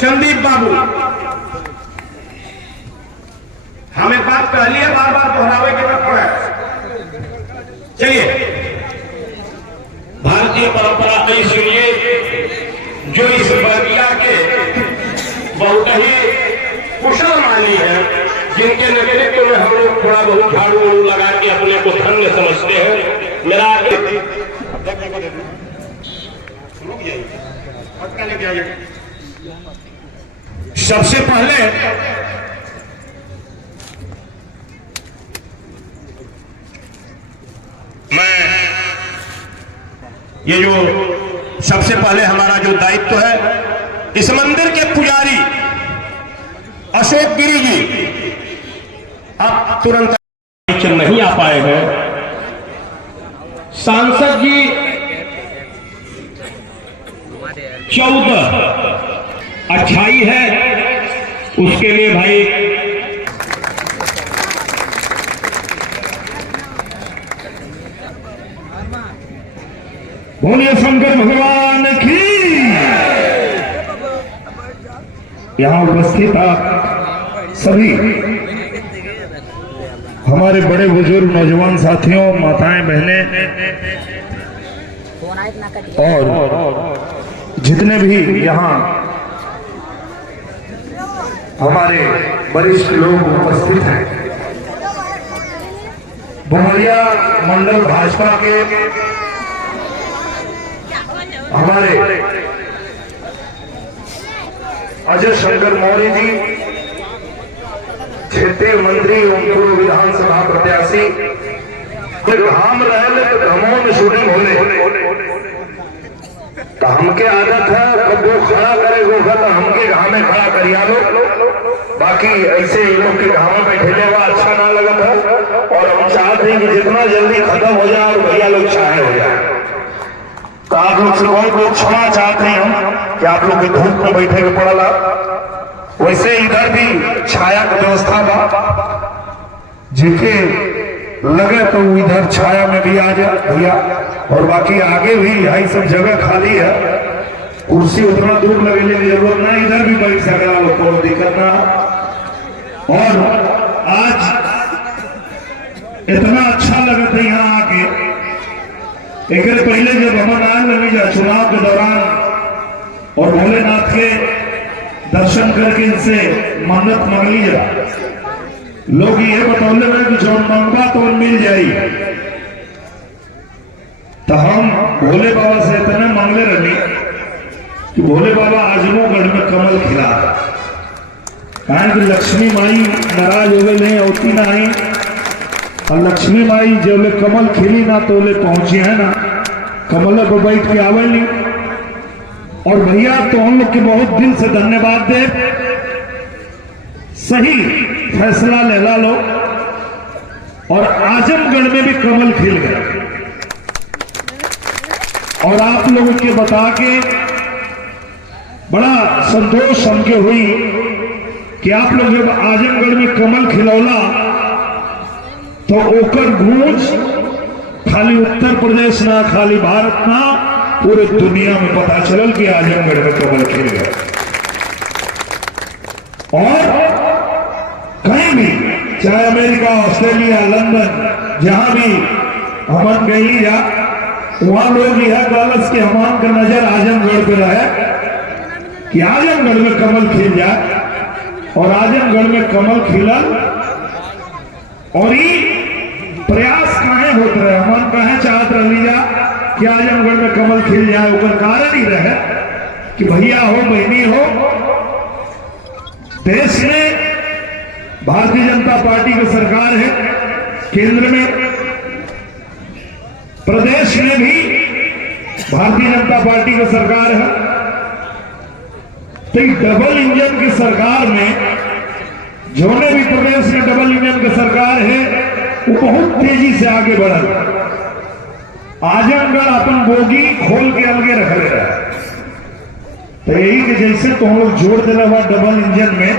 संदीप बाबू, हमें बात पहली है, बार बार दोहरावे की जरूरत पड़ा। चलिए, भारतीय परंपरा कई सुनिए जो इस बगिया के बहुत ही कुशल माली है, जिनके नेतृत्व में हम लोग थोड़ा बहुत झाड़ू लगा के अपने को धन्य समझते हैं। मेरा सबसे पहले मैं ये जो सबसे पहले हमारा जो दायित्व है, इस मंदिर के पुजारी अशोक गिरी जी अब तुरंत नहीं आ पाए हैं। सांसद जी 14 अच्छाई है, उसके लिए भाई बोलिए शंकर भगवान की। यहां उपस्थित आप सभी हमारे बड़े बुजुर्ग नौजवान साथियों, माताएं बहनें और जितने भी यहाँ हमारे वरिष्ठ लोग उपस्थित हैं, बुमरिया मंडल भाजपा के हमारे अजय शंकर मौर्य जी, क्षेत्रीय मंत्री एवं पूर्व विधानसभा प्रत्याशी, घाम रहे तो घमों में शूटिंग होने तो हमके आदत है, कब वो खड़ा करे वो तो हमके घाम में खड़ा करिया लो, बाकी ऐसे इन लोग के घामा में ठेले हुआ अच्छा ना लगा था। और हम चाहते हैं कि जितना जल्दी खत्म हो जाए और भैया लोग छाए हो जाए, तो आप लोग से बहुत क्षमा चाहते हैं हम कि आप लोग धूप में बैठे के पड़ला। वैसे इधर भी छाया की व्यवस्था बा, जिनके लगे तो इधर छाया में भी आ जाए भैया, और बाकी आगे भी यही सब जगह खाली है, कुर्सी उतना दूर लगने की जरूरत ना, इधर भी बैठ सकता लोग को दिक्कत ना। और आज इतना अच्छा लगता है यहाँ आके, एक पहले जब हम आए लगे जा चुनाव के दौरान और भोलेनाथ के दर्शन करके इनसे मन्नत मांग ली जा, लोग ये बतौले में कि जो मंगवा तो मिल जाई, तो हम भोले बाबा से इतने मांगले रही कि भोले बाबा आजमोगढ़ में कमल खिला, कहा कि लक्ष्मी माई नाराज हो गई नहीं होती ना आई, और लक्ष्मी माई जो ले कमल खिली ना तो ले पहुंची है ना, कमल पर बैठ के आवे नहीं। और भैया तो हम लोग के बहुत दिल से धन्यवाद दे, सही फैसला लेला लो, और आजमगढ़ में भी कमल खिल गया। और आप लोगों के बता के बड़ा संतोष हमके हुई कि आप लोग जब आजमगढ़ में कमल खिलौला तो ओकर गूंज खाली उत्तर प्रदेश ना, खाली भारत ना, पूरे दुनिया में पता चलल कि आजमगढ़ में कमल खिल गया। और कहीं भी, चाहे अमेरिका, ऑस्ट्रेलिया, लंदन, जहां भी हम गई जा, वहां लोग यह गलत के हमान का नजर आजमगढ़ पे रहे कि आजमगढ़ में कमल खिल जाए। और आजमगढ़ में कमल खिलल, और ये प्रयास काहे होते रहे, हम कहे चाहत रही जा कि आजमगढ़ में कमल खिल जाए, ऊपर कारण ही रहे कि भैया हो बहनी हो, देश में भारतीय जनता पार्टी की सरकार है, केंद्र में, प्रदेश में भी भारतीय जनता पार्टी की सरकार है। तो डबल इंजन की सरकार में, जोने भी प्रदेश में डबल इंजन की सरकार है, वो बहुत तेजी से आगे बढ़ा। आजमगढ़ अपन बोगी खोल के अलगे रख ले रहा है, तो यही कि जैसे तो हम लोग जोड़ देना हुआ डबल इंजन में,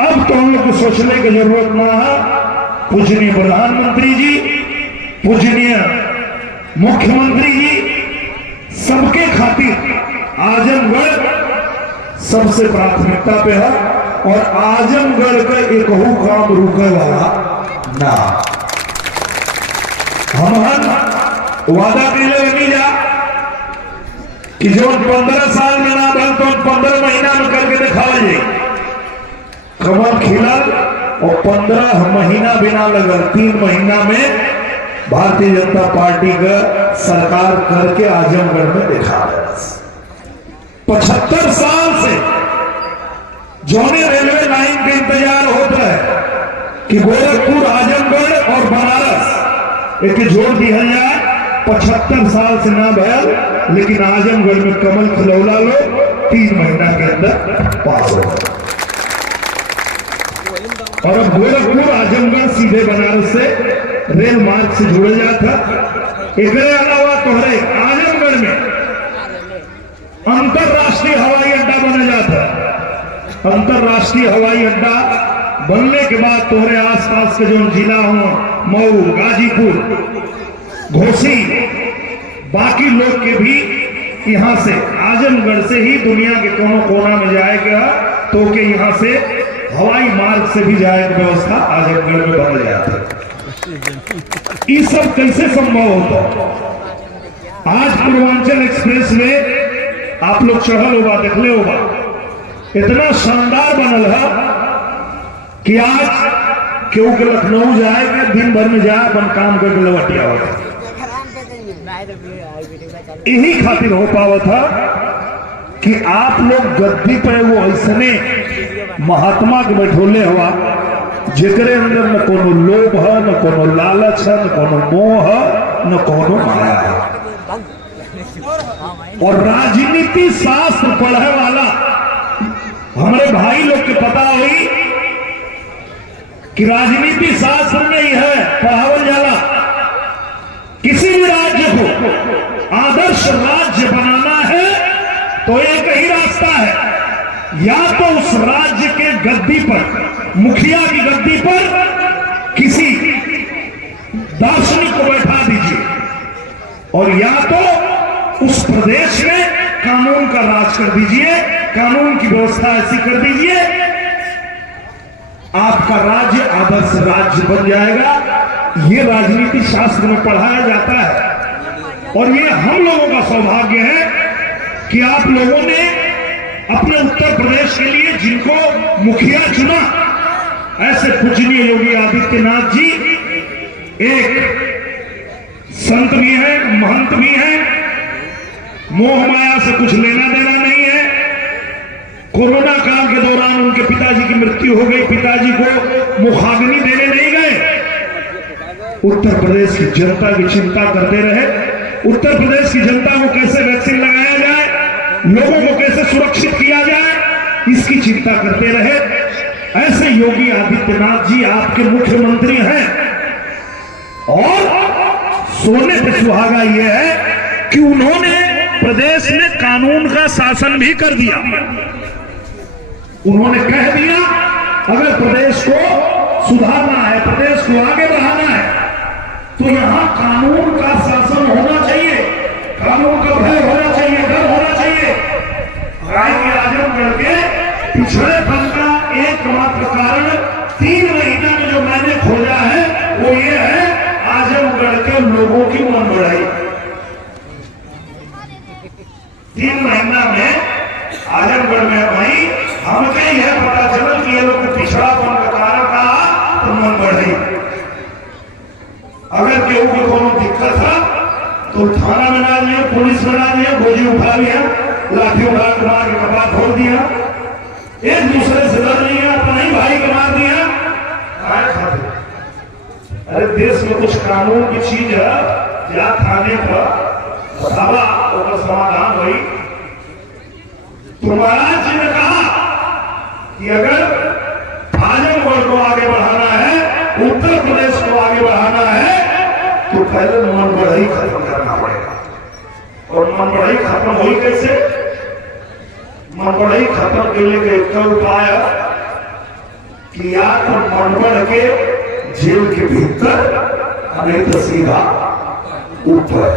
अब तो हम लोग को सोचने की जरूरत ना है। पूजनीय प्रधानमंत्री जी, पूजनीय मुख्यमंत्री जी, सबके खातिर आजमगढ़ सबसे प्राथमिकता पे है और आजमगढ़ का एक काम रुके वाला ना। हम वादा कैले नहीं जा कि जो 15 साल में ना बन तो 15 महीना में करके दिखावा जाए। कमल खिलल और 15 महीना बिना लगल 3 महीना में भारतीय जनता पार्टी का सरकार करके आजमगढ़ में दिखा है। 75 साल से जौने रेलवे लाइन का इंतजार होता है कि गोरखपुर, आजमगढ़ और बनारस एक जोड़ दिया जाए। 75 साल से ना भयल, लेकिन आजमगढ़ में कमल खिलौला लो 3 महीना के अंदर पास हो गया। और अब गोरखपुर आजमगढ़ सीधे बनारस से रेल मार्ग से जुड़े जाता। एक अलावा तोहरे आजमगढ़ में अंतरराष्ट्रीय हवाई अड्डा बना जाता। अंतरराष्ट्रीय हवाई अड्डा बनने के बाद तोहरे आसपास के जो जिला हो, मऊ, गाजीपुर, घोसी, बाकी लोग के भी यहाँ से आजमगढ़ से ही दुनिया के कोनो कोना में जाएगा तो के यहाँ से हवाई मार्ग से भी जाएगी व्यवस्था आजमगढ़ में बन जाती है। ये सब कैसे संभव होता? आज पूर्वांचल एक्सप्रेस में आप लोग चढ़ल होगा, देखले होगा, इतना शानदार बनल है कि आज क्यों के लखनऊ जाएगा दिन भर में जाए अपन काम करके लौटिया होगा। यही खातिर हो पावा था कि आप लोग गद्दी पे वो ऐसने महात्मा के बैठोले हुआ जेकरे अंदर न कोनो लोभ है, न कोनो लालच है, न कोनो मोह है, न कोनो माया है। और राजनीति शास्त्र पढ़े वाला हमारे भाई लोग के पता हुई कि राजनीति शास्त्र में ही है पढ़ावल जाला। किसी भी राज्य को आदर्श राज्य बनाना है तो एक ही रास्ता है, या तो उस राज्य के गद्दी पर, मुखिया की गद्दी पर किसी दार्शनिक को बैठा दीजिए, और या तो उस प्रदेश में कानून का राज कर दीजिए, कानून की व्यवस्था ऐसी कर दीजिए, आपका राज्य आदर्श राज्य बन जाएगा। ये राजनीति शास्त्र में पढ़ाया जाता है। और ये हम लोगों का सौभाग्य है कि आप लोगों ने अपने उत्तर प्रदेश के लिए जिनको मुखिया चुना, ऐसे पूजनीय योगी आदित्यनाथ जी एक संत भी हैं, महंत भी हैं, मोह माया से कुछ लेना देना नहीं है। कोरोना काल के दौरान उनके पिताजी की मृत्यु हो गई, पिताजी को मुखाग्नि देने नहीं गए। उत्तर प्रदेश की जनता की चिंता करते रहे, उत्तर प्रदेश की जनता को कैसे वैक्सीन लगाया जाए, लोगों को कैसे सुरक्षित किया जाए, इसकी चिंता करते रहे। ऐसे योगी आदित्यनाथ जी आपके मुख्यमंत्री हैं। और सोने पे सुहागा यह है कि उन्होंने प्रदेश में कानून का शासन भी कर दिया। उन्होंने कह दिया अगर प्रदेश को सुधारना है, प्रदेश को आगे बढ़ाना है, तो यहां कानून का शासन होना चाहिए, कानून का भय होना चाहिए, डर होना चाहिए। राय के आजमगढ़ के पिछड़ेपन का एकमात्र कारण 3 महीना में जो मैंने खोजा है वो ये है आजमगढ़ के लोगों की मन बढ़ाई। 3 महीना में आजमगढ़ में भाई हमके यह पता चला कि ये लोग पिछड़ापन का कारण कहा तो मन बढ़ाई। अगर केहू की कोनो दिक्कत है तो थाना बना लिया, पुलिस बना लिया, गोजी उठा लिया, लाठी उठा के कपड़ा खोल दिया, एक दूसरे से लड़ लिया, अपना ही भाई को मार दिया। अरे देश में कुछ कानून की चीज है, या थाने पर बतावा तो समाधान हुई। तो महाराज जी ने कहा कि अगर आजमगढ़ को आगे बढ़ाना है, उत्तर प्रदेश को आगे बढ़ाना है, तो पहले मन बढ़ाई खत्म करना पड़ेगा। और मन बढ़ाई खत्म हुई कैसे? मन बढ़ाई खत्म करने का एक उपाय कि या तो मन बढ़ के जेल के भीतर, नहीं तो सीधा ऊपर।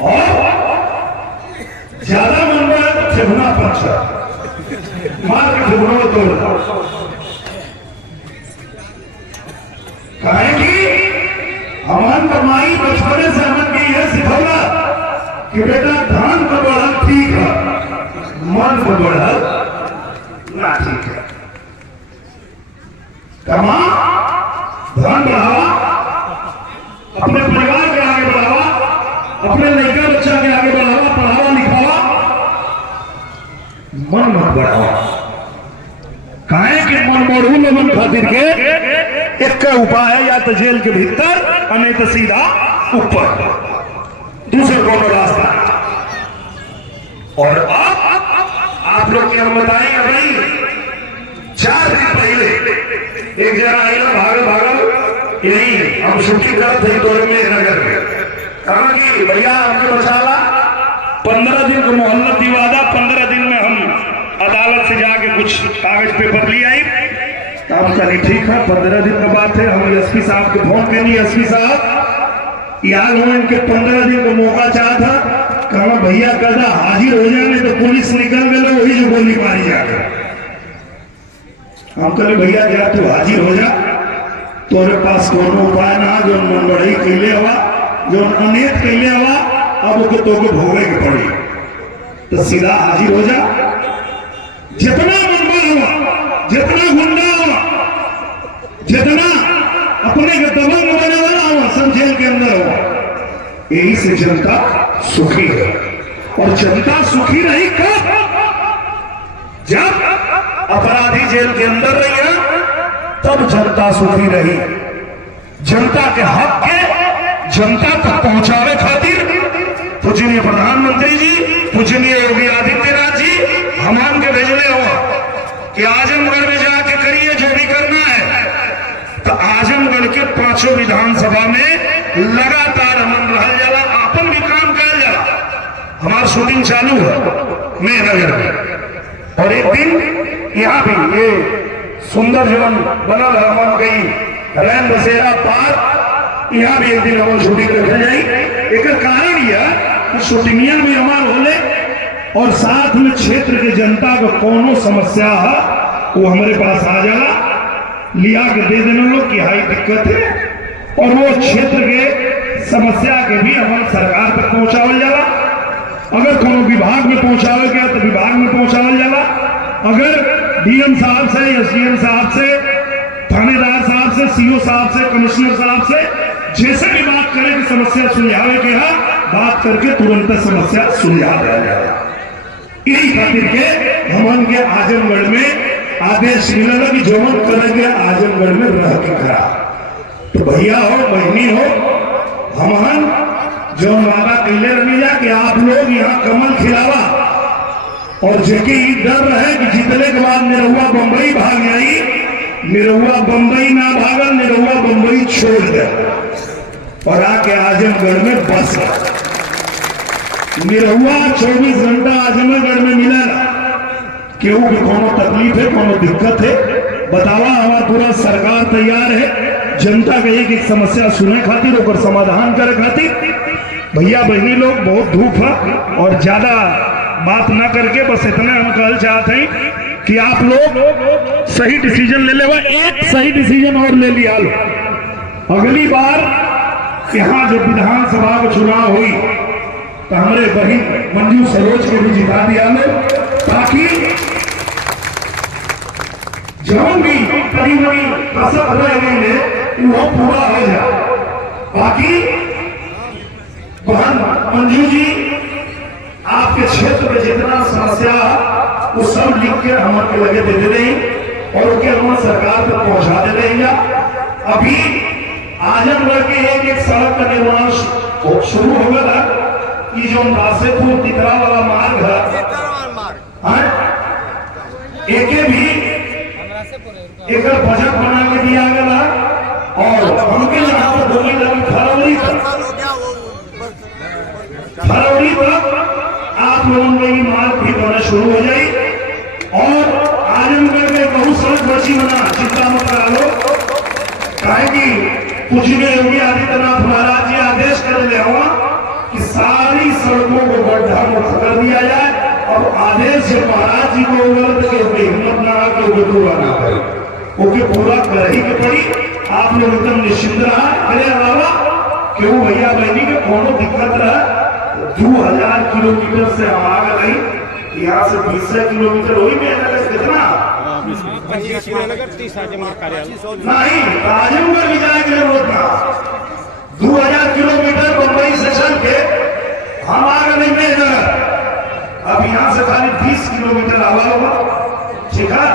और ज्यादा मन रहा है तो ठेहुना पंचर मार के ठेहुना तोड़ दो। कहेगी हमारे कमाई बचपने से हमने यह सिखौला कि बेटा धान को बढ़ा ठीक है, मन को बढ़ा ना ठीक है। कमा धन बढ़ावा, अपने परिवार के आगे बढ़ावा, अपने लड़का बच्चा के आगे बढ़ावा, पढ़ावा लिखावा, मन मत बढ़ावा। काहे कि मन बढ़ू लोगन खातिर के एक उपाय है, या तो जेल के भीतर और नहीं तो सीधा ऊपर, दूसरे को रास्ता। और आप लोग क्या बताएंगे भाई, 4 दिन पहले एक जना आई ना भागल भागल यही हम शूटिंग करते थे तोरे में नगर में, कहा कि भैया हमने बचाला 15 दिन का मोहल्ला दिवादा, 15 दिन में हम अदालत से जाके कुछ कागज पेपर ले आई। काम करी ठीक है, 15 दिन की बात है। हम एसपी साहब को फोन करी, एसपी साहब याद हो इनके 15 दिन का मौका चाह था, कहा भैया कदा हाजिर हो जाने तो पुलिस निकल गए वही जो गोली मारी जाकर। हम कहे भैया जरा तू हाजिर हो जा, तोरे पास कोनो उपाय ना जो मन बढ़ई कैले हवा, जो अनेक कैले हवा, अब ओके तोके भोगे के पड़ी, तो सीधा हाजिर हो जा। जितना मनबा हुआ, जितना गुंडा हुआ, जितना अपने के दबंग बने वाला हुआ, सब जेल के अंदर हुआ। यही से जनता सुखी है। और जनता सुखी रही कब? जब अपराधी जेल के अंदर रहे, तब जनता सुखी रही। जनता के हक के जनता तक पहुंचावे खातिर पूजनीय प्रधानमंत्री जी, पूजनीय योगी आदित्यनाथ जी हमान के भेजने हुआ कि आजमगढ़ में जाके करिए जो भी करना है। तो आजमगढ़ के 5 विधानसभा में लगातार हमन रह जाला, आपन भी काम कर जाला। हमारा शूटिंग चालू है मेहनगर में, और एक दिन यहाँ भी ये सुंदर जीवन बनल हमन गई रैन बसेरा पार, यहाँ भी एक दिन हम शूटिंग रखे जाई। एक कारण यह शूटिंगिया में हमार होले और साथ में क्षेत्र के जनता को कोनो समस्या है वो हमारे पास आ जाला, लिया के दे देने लोग की हाई दिक्कत है, और वो क्षेत्र के समस्या के भी हमारे सरकार तक पहुंचावल जाला। अगर कोनो विभाग में पहुंचावे गया तो विभाग में पहुंचावल जाला। अगर डीएम साहब से, एसडीएम साहब से, थानेदार साहब से, सीओ साहब से, कमिश्नर साहब से जैसे भी बात करें कि समस्या सुलझावे के है, बात करके तुरंत समस्या सुलझा दिया जाए। यही खातिर के हमन के आजमगढ़ में आदेश मिला कि जो मन करेंगे आजमगढ़ में रह के करा। तो भैया हो, बहनी हो, हमन जो वादा कहले रहने जा कि आप लोग यहाँ कमल खिलावा, और जेके डर रहे कि जीतने के बाद निरहुआ बंबई भाग जाई, निरहुआ बंबई ना भागल, निरहुआ बंबई छोड़ दे और आके आजमगढ़ में बस। निरहुआ 24 घंटा आजमगढ़ में मिला, क्यों भी कोनो तकलीफ है, कोनो दिक्कत है, बतावा। हमारा पूरा सरकार तैयार है जनता के एक एक समस्या सुने खातिर, और समाधान करे खातिर। भैया बहनी लोग, बहुत धूप है और ज्यादा बात ना करके बस इतना हम कहना चाहते हैं कि आप लोग सही डिसीजन ले लेवा। एक सही डिसीजन और ले लिया लो, अगली बार यहाँ जब विधानसभा का चुनाव हुई तो हमारे बहन मंजू सरोज को भी जिता दिया लो, ताकि जो भी कहीं वही कसर रह गई है वो पूरा हो जाए। बाकी बहन मंजू जी, आपके क्षेत्र में जितना समस्या वो सब लिख के हमारे लगे दे दे रही और उसके हम सरकार तक पहुंचा दे रही। अभी आजमगढ़ के एक एक सड़क का निर्माण शुरू हो गया कि जो नासेपुर तितरा वाला मार्ग है, एक भी एक बजट बना के दिया गया, और उनके यहाँ पर फरवरी तक आप लोगों में ये मार्ग भी बनना शुरू हो जाए। और आजमगढ़ में बहुत सड़क बची बना, चिंता मत करा लो, काहे कि पूजनीय योगी आदित्यनाथ महाराज जी आदेश कर ले हुआ कि सारी सड़कों को गड्ढा मुक्त कर दिया जाए और आदेश से महाराज जी को उगलत के हिम्मत ना के वो पूरा ना करे, ओके पूरा कर ही के पड़ी। आप लोग एकदम निश्चिंत रहा। अरे अलावा क्यों भैया बहनी के कोनो दिक्कत रहा, 2000 किलोमीटर से हम आ गए, यहाँ से 20 किलोमीटर वही में कितना नहीं आजमगढ़ भी जाए के जरूरत ना, 2000 किलोमीटर बम्बई से चल के हम आ गए मेहनत। अब यहाँ से खाली 20 किलोमीटर आवा होगा, ठीक है।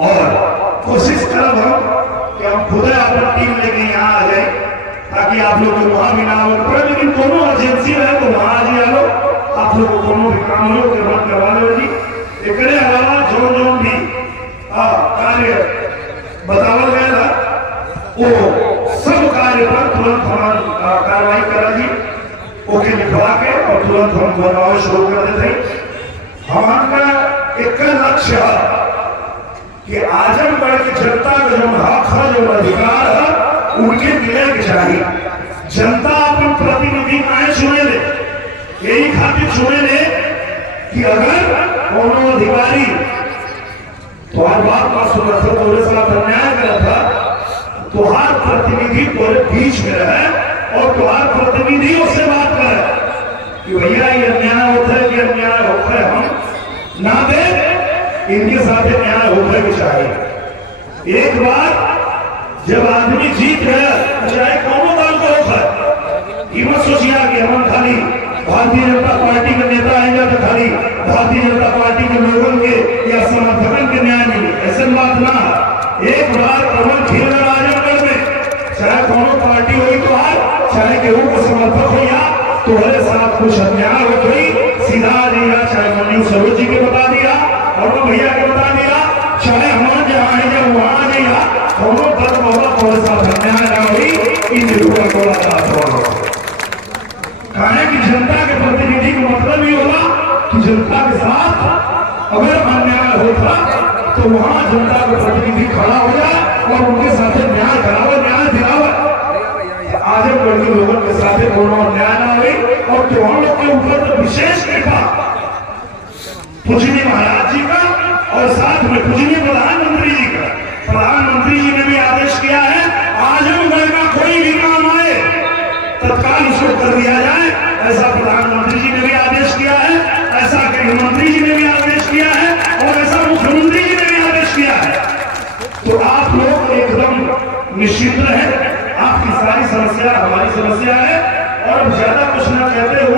और कोशिश करब हम कि हम खुद अपना टीम लेके यहाँ आ जाए ताकि आप लोग को वहां भी ना हो पड़े, लेकिन कोनो एजेंसी है तो वहां आ जाए लो, आप लोग को कोनो भी काम हो तो बंद करवा लो जी। एकरे अलावा जो जो भी कार्य बतावल गया था वो सब कार्य पर तुरंत हम कार्रवाई करा जी, ओके लिखवा के और तुरंत हम बनवाना शुरू कर देते। हमारा एक लक्ष्य है कि आजमगढ़ की जनता का जो हक है, जो अधिकार है, उनके मिले के चाहिए। जनता अपन प्रतिनिधि आए चुने ले, यही खातिर चुने ले कि अगर कोनो अधिकारी तुम्हार बात का सुना था, तुम्हारे साथ अन्याय करा था, तुम्हार प्रतिनिधि तुम्हारे बीच में रहे और तुम्हार प्रतिनिधि उससे बात करे कि भैया ये अन्याय होता है, ये अन्याय होता है, हम ना दे, इनके साथ न्याय होने के चाहिए। एक बार जब आदमी जीत गया, चाहे कौन दल का होता है, ये मत सोचिए कि हम खाली भारतीय जनता पार्टी के नेता आएंगे तो खाली भारतीय जनता पार्टी के लोगों के या समर्थकों के न्याय मिले, ऐसे बात ना। एक बार कमल खिल रहा आजमगढ़ में, चाहे कौन पार्टी हुई तो आज, चाहे केहू को समर्थक हो या तुम्हारे साथ कुछ अन्याय हो गई, सीधा दिया, चाहे मनीष सरोज जी के बता दिया और वो भैया के बता दिया, चाहे हमारे जहाँ है जब वहां नहीं आ, दोनों दल बहुत थोड़े साथ अन्याय ना हुई, इन लोगों को कहने की जनता के प्रतिनिधि का मतलब ही होगा कि जनता के साथ अगर अन्याय होता तो वहां जनता का प्रतिनिधि खड़ा हो जाए और उनके साथ न्याय करावे, न्याय दिलावे। आजमगढ़ के लोगों के साथ कोनो अन्याय ना हुई और तो हम लोग के ऊपर तो विशेष कृपा पूजनीय महाराज जी का और साथ में पूजनीय प्रधानमंत्री जी का। प्रधानमंत्री जी ने भी आदेश किया है आजमगढ़ का कोई भी काम आए तत्काल उसको कर दिया जाए, ऐसा प्रधानमंत्री जी ने भी आदेश किया है, ऐसा गृहमंत्री जी ने भी आदेश किया है और ऐसा मुख्यमंत्री जी ने भी आदेश किया है। तो आप लोग एकदम निश्चित रहे, आपकी सारी समस्या हमारी समस्या है और ज्यादा कुछ न कहते